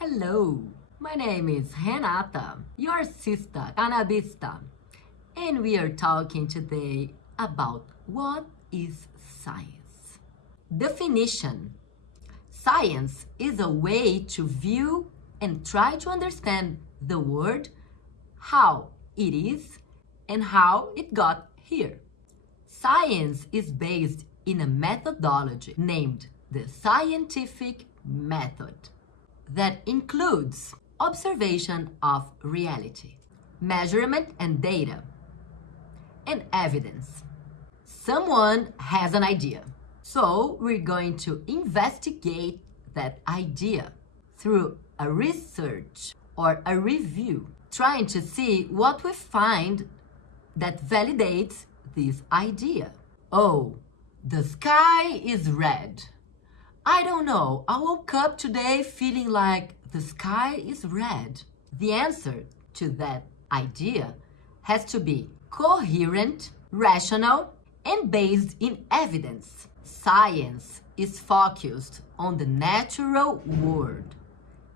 Hello, my name is Renata, your sister cannabista, and we are talking today about what is science. Definition: science is a way to view and try to understand the world, how it is, and how it got here. Science is based in a methodology named the scientific method that includes observation of reality, measurement and data, and evidence. Someone has an idea, so we're going to investigate that idea through a research or a review, trying to see what we find that validates this idea. Oh, the sky is red. I don't know, I woke up today feeling like the sky is red. The answer to that idea has to be coherent, rational, and based in evidence. Science is focused on the natural world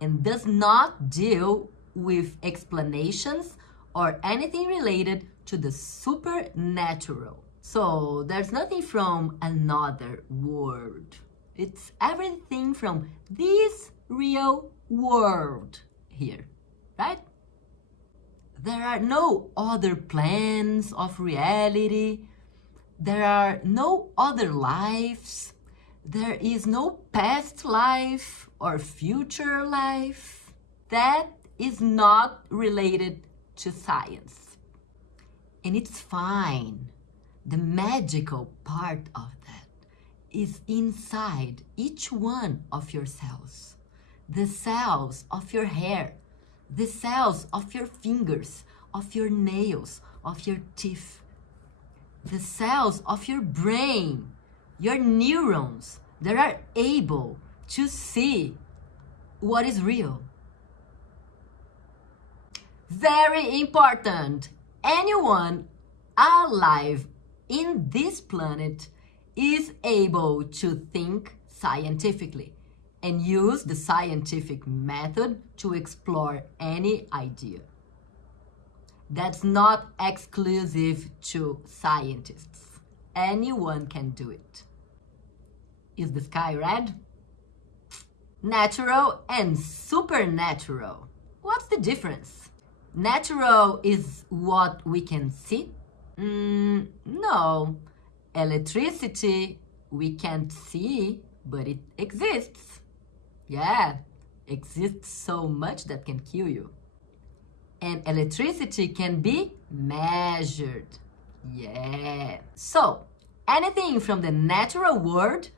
and does not deal with explanations or anything related to the supernatural. So there's nothing from another world. It's everything from this real world here, right? There are no other plans of reality. There are no other lives. There is no past life or future life. That is not related to science. And it's fine. The magical part of that is inside each one of your cells. The cells of your hair, the cells of your fingers, of your nails, of your teeth, the cells of your brain, your neurons that are able to see what is real. Very important. Anyone alive in this planet is able to think scientifically and use the scientific method to explore any idea. That's not exclusive to scientists. Anyone can do it. Is the sky red? Natural and supernatural. What's the difference? Natural is what we can see? No. Electricity, we can't see, but it exists. Yeah, exists so much that can kill you. And electricity can be measured. Yeah. So, anything from the natural world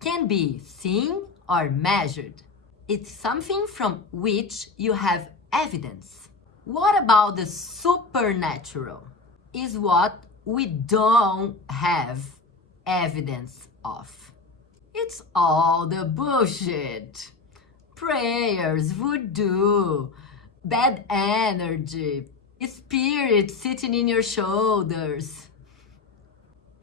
can be seen or measured. It's something from which you have evidence. What about the supernatural? Is what we don't have evidence of. It's all the bullshit. Prayers, voodoo, bad energy, spirit sitting in your shoulders.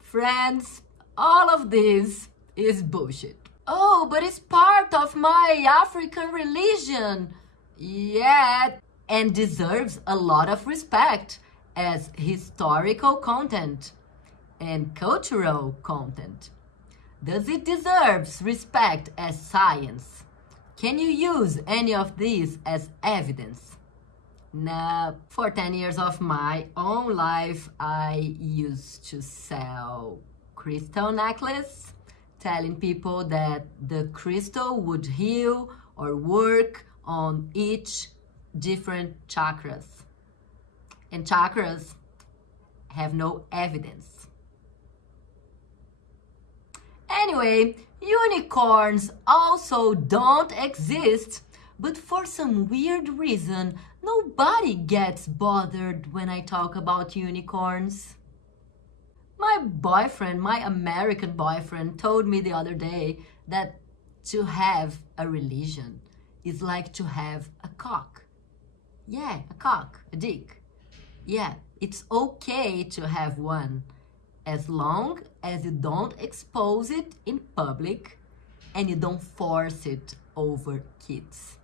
Friends, all of this is bullshit. Oh, but it's part of my African religion. Yeah, and deserves a lot of respect as historical content and cultural content. Does it deserve respect as science? Can you use any of these as evidence? Nah, for 10 years of my own life, I used to sell crystal necklace, telling people that the crystal would heal or work on each different chakras. And chakras have no evidence. Anyway, unicorns also don't exist, but for some weird reason, nobody gets bothered when I talk about unicorns. My boyfriend, my American boyfriend, told me the other day that to have a religion is like to have a cock. Yeah, a cock, a dick. Yeah, it's okay to have one as long as you don't expose it in public and you don't force it over kids.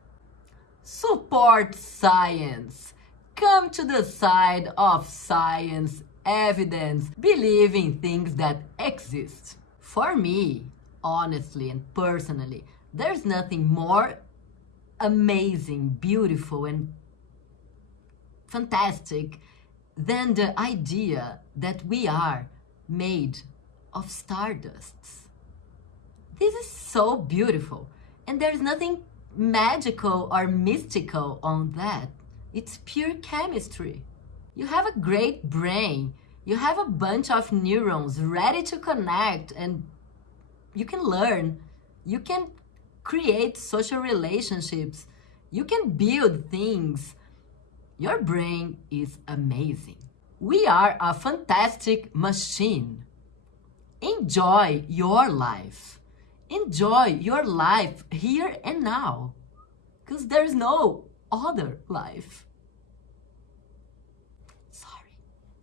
Support science. Come to the side of science, evidence, believe in things that exist. For me, honestly and personally, there's nothing more amazing, beautiful, and fantastic than the idea that we are made of stardusts. This is so beautiful, and there's nothing magical or mystical on that. It's pure chemistry. You have a great brain. You have a bunch of neurons ready to connect, and you can learn. You can create social relationships. You can build things. Your brain is amazing. We are a fantastic machine. Enjoy your life. Enjoy your life here and now, because there's no other life. Sorry.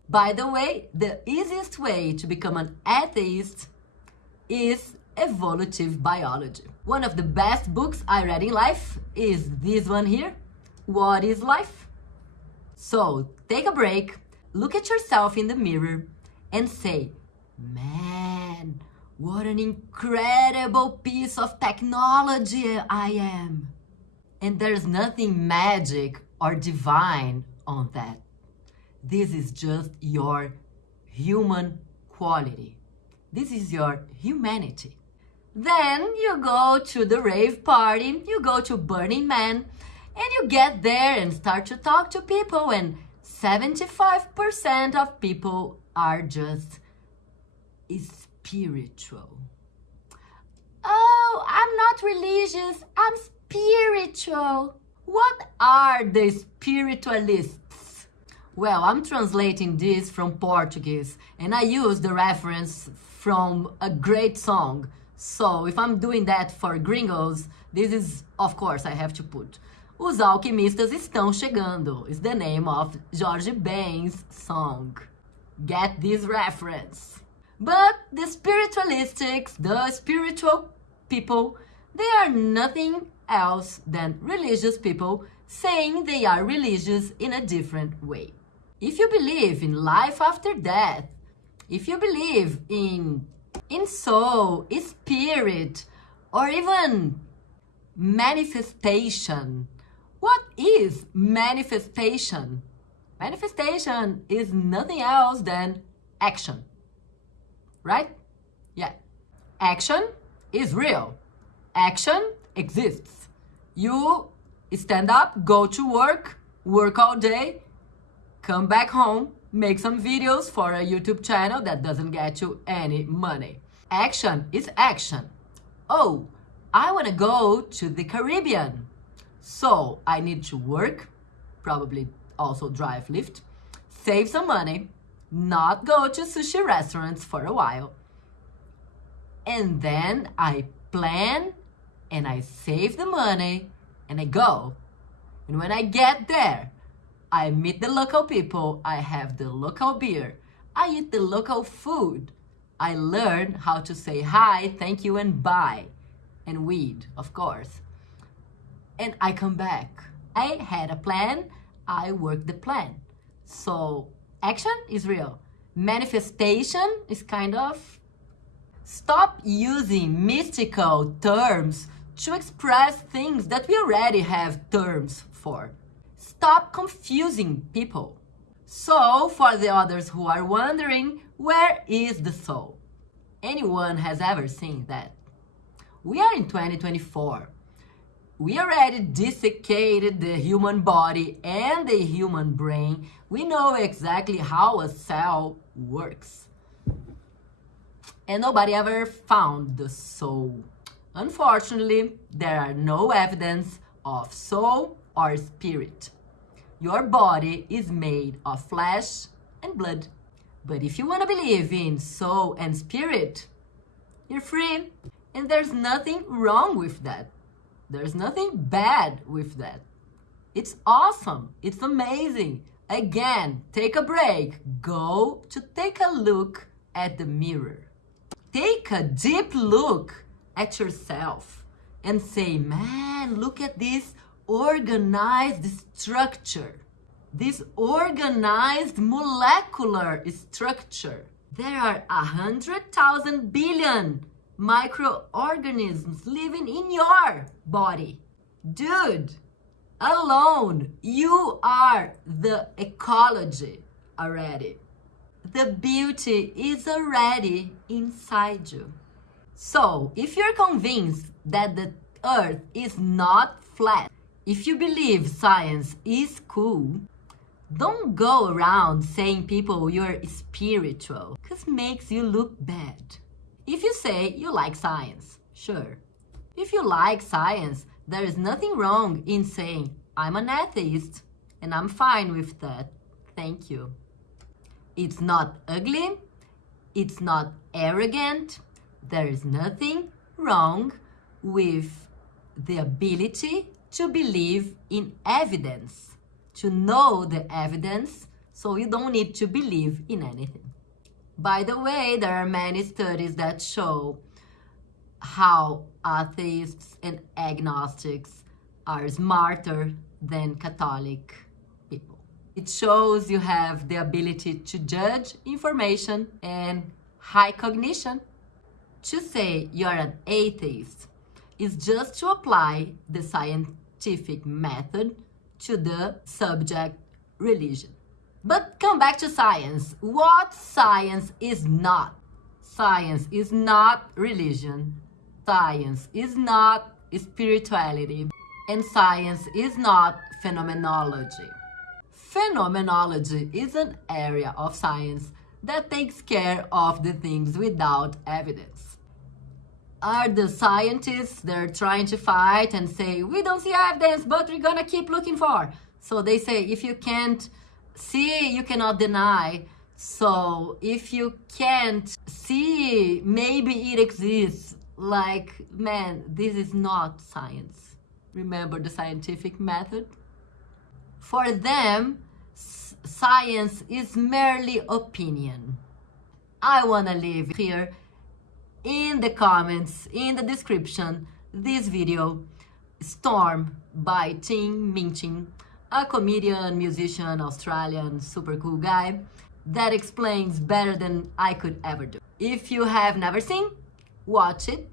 By the way, the easiest way to become an atheist is evolutive biology. One of the best books I read in life is this one here, What is Life? So take a break, look at yourself in the mirror and say, man, what an incredible piece of technology I am. And there's nothing magic or divine on that. This is just your human quality. This is your humanity. Then you go to the rave party, you go to Burning Man, and you get there and start to talk to people, and 75% of people are just spiritual. Oh, I'm not religious, I'm spiritual. What are the spiritualists? Well, I'm translating this from Portuguese, and I use the reference from a great song. So if I'm doing that for gringos, this is, of course, I have to put. Os alquimistas estão chegando is the name of Jorge Ben's song. Get this reference. But the spiritualistics, the spiritual people, they are nothing else than religious people saying they are religious in a different way. If you believe in life after death, if you believe in soul, spirit, or even manifestation, what is manifestation? Manifestation is nothing else than action. Right? Yeah. Action is real. Action exists. You stand up, go to work all day, come back home, make some videos for a YouTube channel that doesn't get you any money. Action is action. Oh, I want to go to the Caribbean. So I need to work, probably also drive Lyft, save some money, not go to sushi restaurants for a while. And then I plan and I save the money and I go. And when I get there, I meet the local people, I have the local beer, I eat the local food, I learn how to say hi, thank you, and bye, and weed, of course. And I come back. I had a plan, I work the plan. So action is real. Manifestation is kind of... Stop using mystical terms to express things that we already have terms for. Stop confusing people. So, for the others who are wondering, where is the soul? Anyone has ever seen that? We are in 2024. We already desiccated the human body and the human brain. We know exactly how a cell works. And nobody ever found the soul. Unfortunately, there are no evidence of soul or spirit. Your body is made of flesh and blood. But if you want to believe in soul and spirit, you're free. And there's nothing wrong with that. There's nothing bad with that. It's awesome. It's amazing. Again, take a break. Go to take a look at the mirror. Take a deep look at yourself and say, man, look at this organized structure, this organized molecular structure. There are 100,000 billion microorganisms living in your body. Dude, alone, you are the ecology already. The beauty is already inside you. So, if you're convinced that the earth is not flat, if you believe science is cool, don't go around saying people you're spiritual, because makes you look bad. If you say you like science, sure. If you like science, there is nothing wrong in saying, I'm an atheist, and I'm fine with that. Thank you. It's not ugly. It's not arrogant. There is nothing wrong with the ability to believe in evidence, to know the evidence, so you don't need to believe in anything. By the way, there are many studies that show how atheists and agnostics are smarter than Catholic people. It shows you have the ability to judge information and high cognition. To say you're an atheist is just to apply the scientific method to the subject religion. But come back to science. What science is not? Science is not religion. Science is not spirituality. And science is not phenomenology. Phenomenology is an area of science that takes care of the things without evidence. Are the scientists they're trying to fight and say, we don't see evidence, but we're gonna keep looking for. So they say, if you can't see, you cannot deny. So if you can't see, maybe it exists. Like, man, this is not science. Remember the scientific method? For them, science is merely opinion. I want to leave here in the comments, in the description, this video, Storm by Tim Minchin, a comedian, musician, Australian, super cool guy that explains better than I could ever do. If you have never seen, watch it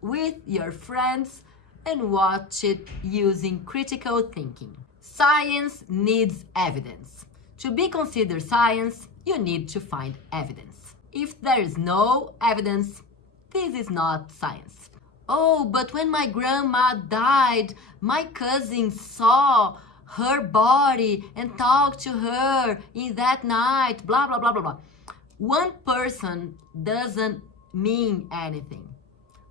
with your friends, and watch it using critical thinking. Science needs evidence. To be considered science, you need to find evidence. If there is no evidence, this is not science. Oh, but when my grandma died, my cousin saw her body and talked to her in that night, blah, blah, blah, blah, blah. One person doesn't mean anything.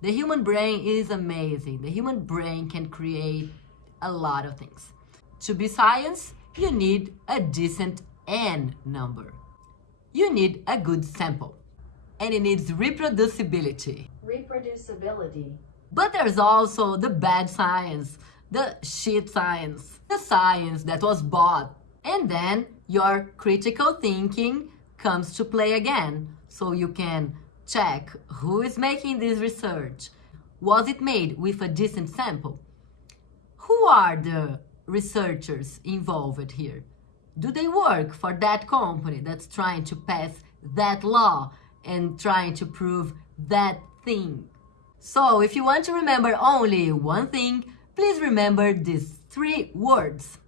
The human brain is amazing. The human brain can create a lot of things. To be science, you need a decent N number. You need a good sample. And it needs reproducibility. Reproducibility. But there's also the bad science, the shit science, the science that was bought. And then your critical thinking comes to play again. So you can check who is making this research. Was it made with a decent sample? Who are the researchers involved here? Do they work for that company that's trying to pass that law and trying to prove that thing? So if you want to remember only one thing, please remember these 3 words: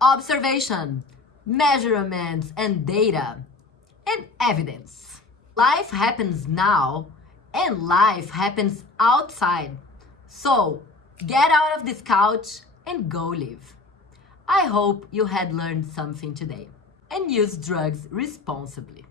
observation, measurements and data, and evidence. Life happens now, and life happens outside. So get out of this couch and go live. I hope you had learned something today, and use drugs responsibly.